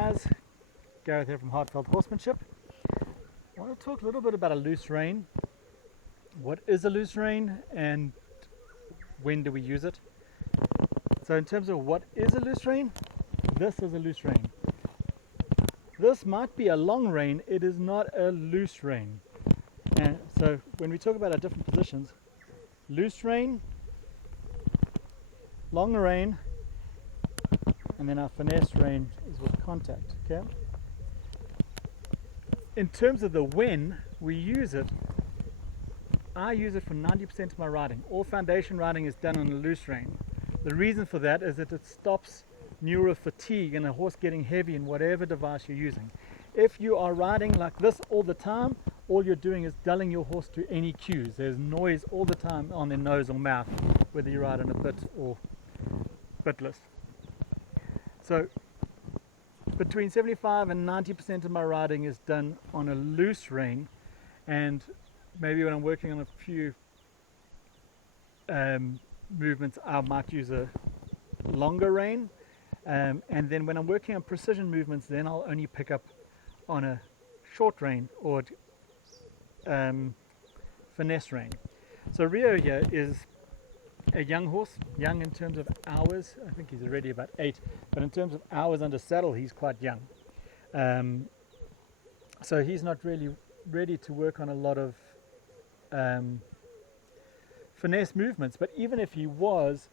guys, Gareth here from Horsemanship. I want to talk a little bit about a loose rein. What is a loose rein and when do we use it? So in terms of what is a loose rein, this is a loose rein. This might be a long rein, it is not a loose rein. And so when we talk about our different positions, loose rein, long rein, and then our finesse rein is with contact. Okay. In terms of the when we use it, I use it for 90% of my riding. All foundation riding is done on a loose rein. The reason for that is that it stops neural fatigue and a horse getting heavy in whatever device you're using. If you are riding like this all the time, all you're doing is dulling your horse to any cues. There's noise all the time on their nose or mouth, whether you ride on a bit or bitless. So between 75 and 90% of my riding is done on a loose rein, and maybe when I'm working on a few movements I might use a longer rein, and then when I'm working on precision movements, then I'll only pick up on a short rein or finesse rein. So Rio here is a young horse, young in terms of hours. I think he's already about 8, but in terms of hours under saddle he's quite young. So he's not really ready to work on a lot of finesse movements, but even if he was,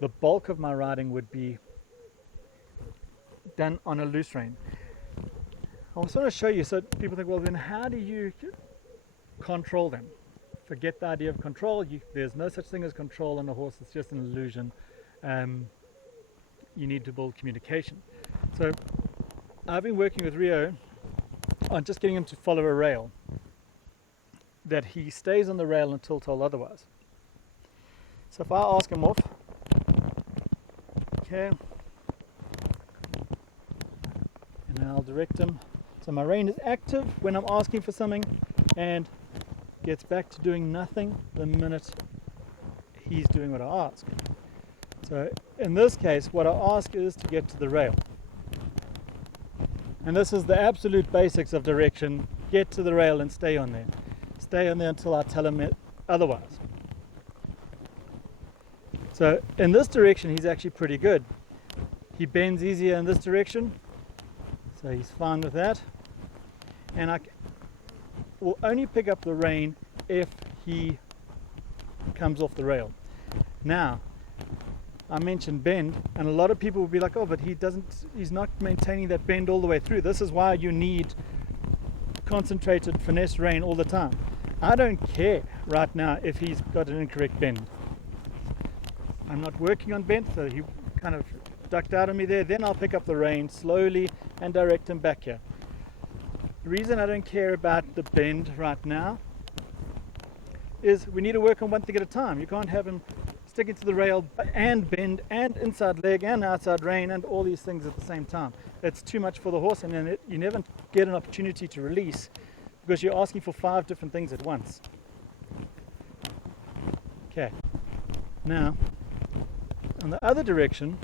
the bulk of my riding would be done on a loose rein. I also want to show you, so people think, well then how do you control them? Forget the idea of control. There's no such thing as control on a horse, it's just an illusion. You need to build communication. So I've been working with Rio on just getting him to follow a rail, that he stays on the rail until told otherwise. So if I ask him off, okay, and then I'll direct him. So my rein is active when I'm asking for something and gets back to doing nothing the minute he's doing what I ask. So in this case, what I ask is to get to the rail. And this is the absolute basics of direction. Get to the rail and stay on there. Stay on there until I tell him otherwise. So in this direction, he's actually pretty good. He bends easier in this direction, so he's fine with that. And I will only pick up the rein if he comes off the rail. Now, I mentioned bend, and a lot of people will be like, oh, but he's not maintaining that bend all the way through. This is why you need concentrated finesse rein all the time. I don't care right now if he's got an incorrect bend. I'm not working on bend, so he kind of ducked out on me there. Then I'll pick up the rein slowly and direct him back here. The reason I don't care about the bend right now is we need to work on one thing at a time. You can't have him sticking to the rail and bend and inside leg and outside rein and all these things at the same time. It's too much for the horse, and then you never get an opportunity to release because you're asking for 5 different things at once. Okay, now on the other direction,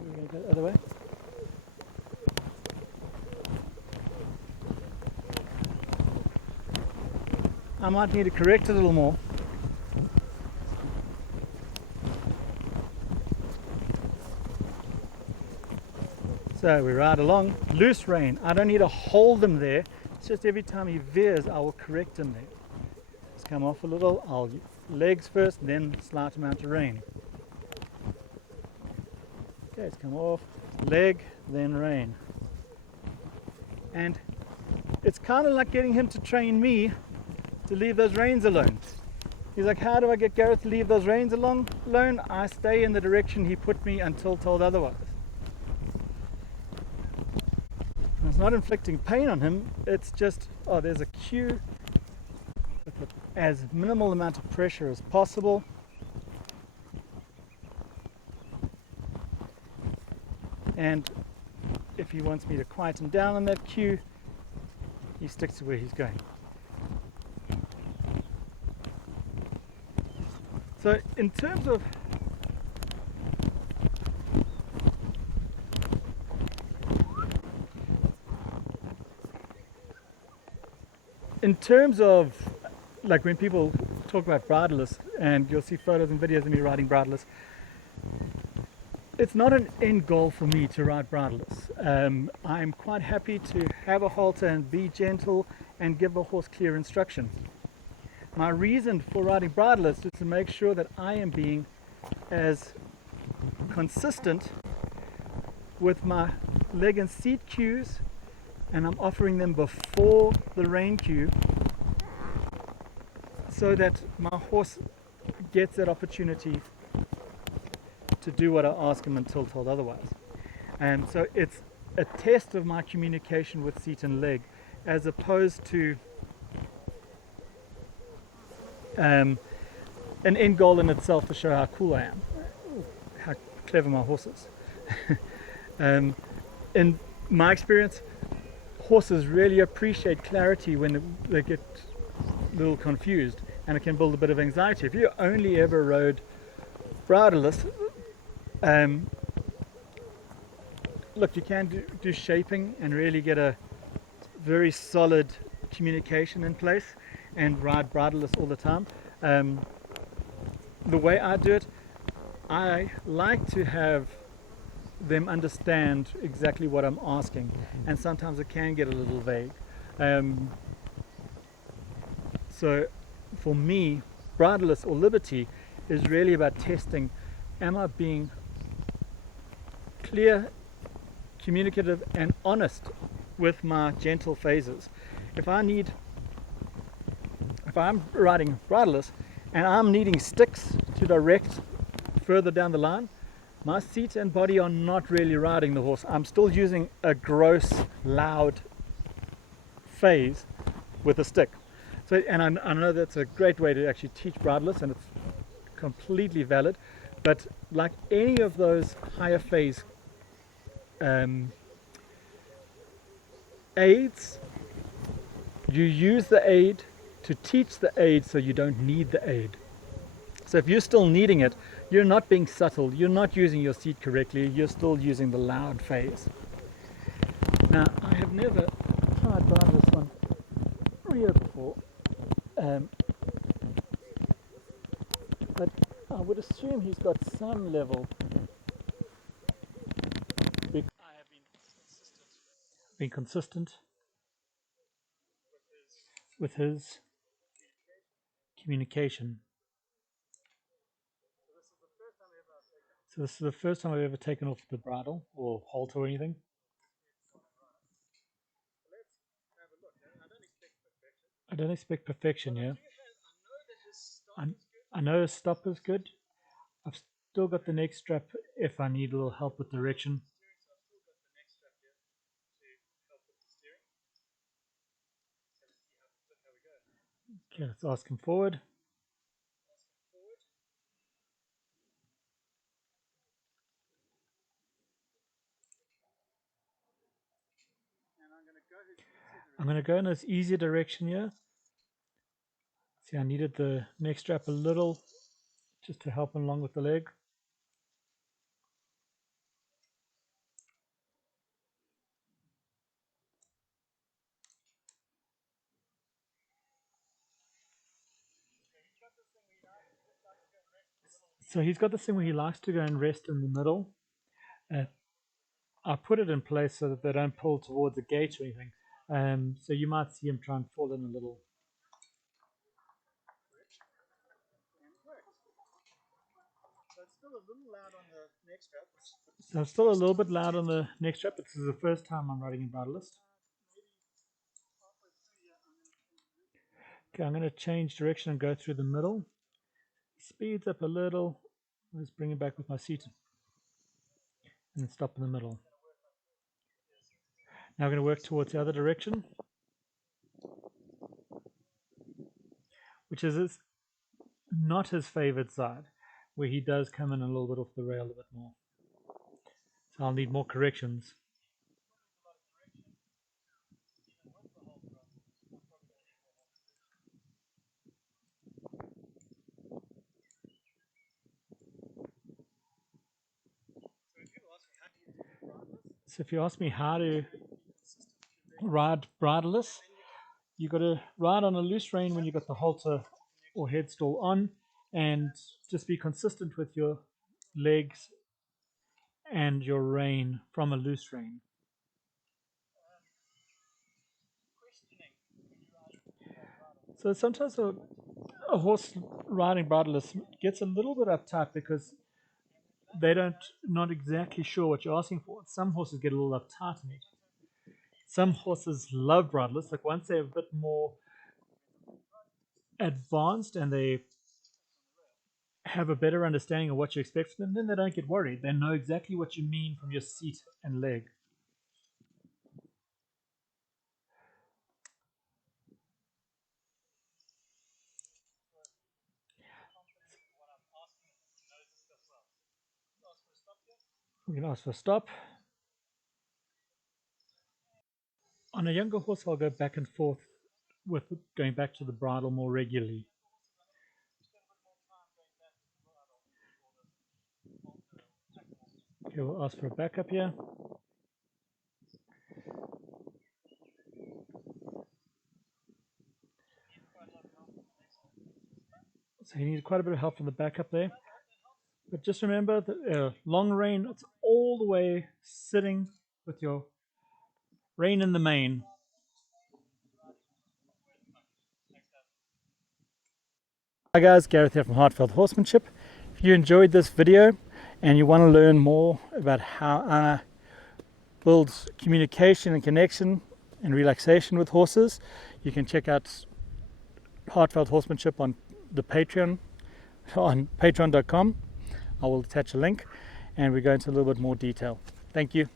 we're going to go the other way. I might need to correct it a little more. So we ride along, loose rein. I don't need to hold him there. It's just every time he veers, I will correct him there. Just come off a little. I'll legs first, then slide him out to rein. Okay, let's come off, leg, then rein. And it's kind of like getting him to train me to leave those reins alone. He's like, how do I get Gareth to leave those reins alone? I stay in the direction he put me until told otherwise. And it's not inflicting pain on him, it's just, oh, there's a cue with as minimal amount of pressure as possible. And if he wants me to quiet him down on that cue, he sticks to where he's going. So in terms of like when people talk about Brideless, and you'll see photos and videos of me riding Brideless, it's not an end goal for me to ride Brideless. I'm quite happy to have a halter and be gentle and give a horse clear instruction. My reason for riding Brideless is to make sure that I am being as consistent with my leg and seat cues, and I'm offering them before the rein cue, so that my horse gets that opportunity to do what I ask him until told otherwise. And so it's a test of my communication with seat and leg, as opposed to an end goal in itself to show how cool I am, how clever my horse is. In my experience, horses really appreciate clarity when they get a little confused, and it can build a bit of anxiety. If you only ever rode Brideless, look, you can do shaping and really get a very solid communication in place and ride Brideless all the time. The way I do it, I like to have them understand exactly what I'm asking, and sometimes it can get a little vague. So for me, Brideless or Liberty is really about testing, am I being clear, communicative and honest with my gentle phases. If I'm riding Brideless and I'm needing sticks to direct further down the line, my seat and body are not really riding the horse. I'm still using a gross, loud phase with a stick. So, and I know that's a great way to actually teach Brideless, and it's completely valid. But like any of those higher phase aids, you use the aid to teach the aid, so you don't need the aid. So if you're still needing it, you're not being subtle, you're not using your seat correctly, you're still using the loud phase. Now, I have never tried Brideless on Rio before, but I would assume he's got some level. I have been consistent with his communication. So this is the first time I've ever taken off the bridle or halter or anything. I don't expect perfection, yeah. I know his stop is good. I've still got the neck strap if I need a little help with direction. Okay, let's ask him forward. I'm going to go in this easier direction here. See, I needed the neck strap a little just to help him along with the leg. So he's got this thing where he likes to go and rest in the middle. I put it in place so that they don't pull towards a gate or anything. So you might see him try and fall in a little. So it's still a little loud on the neck strap. So it's still a little bit loud on the neck strap. This is the first time I'm riding in Brideless. Okay, I'm going to change direction and go through the middle. Speeds up a little. Let's bring it back with my seat and then stop in the middle. Now I'm going to work towards the other direction, which is not his favored side, where he does come in a little bit off the rail a bit more. So I'll need more corrections. So if you ask me how to ride Brideless, you got to ride on a loose rein when you got the halter or headstall on, and just be consistent with your legs and your rein from a loose rein. So sometimes a horse riding Brideless gets a little bit uptight because they don't not exactly sure what you're asking for. Some horses get a little uptight in it. Some horses love Brideless. Like once they're a bit more advanced and they have a better understanding of what you expect from them, then they don't get worried. They know exactly what you mean from your seat and leg. We can ask for a stop. On a younger horse, I'll go back and forth with going back to the bridle more regularly. Okay, we'll ask for a backup here. So you need quite a bit of help from the backup there. But just remember that long rein, it's all the way sitting with your rein in the mane. Hi guys, Gareth here from Heartfelt Horsemanship. If you enjoyed this video and you want to learn more about how Anna builds communication and connection and relaxation with horses, you can check out Heartfelt Horsemanship on the Patreon, on patreon.com. I will attach a link and we go into a little bit more detail. Thank you.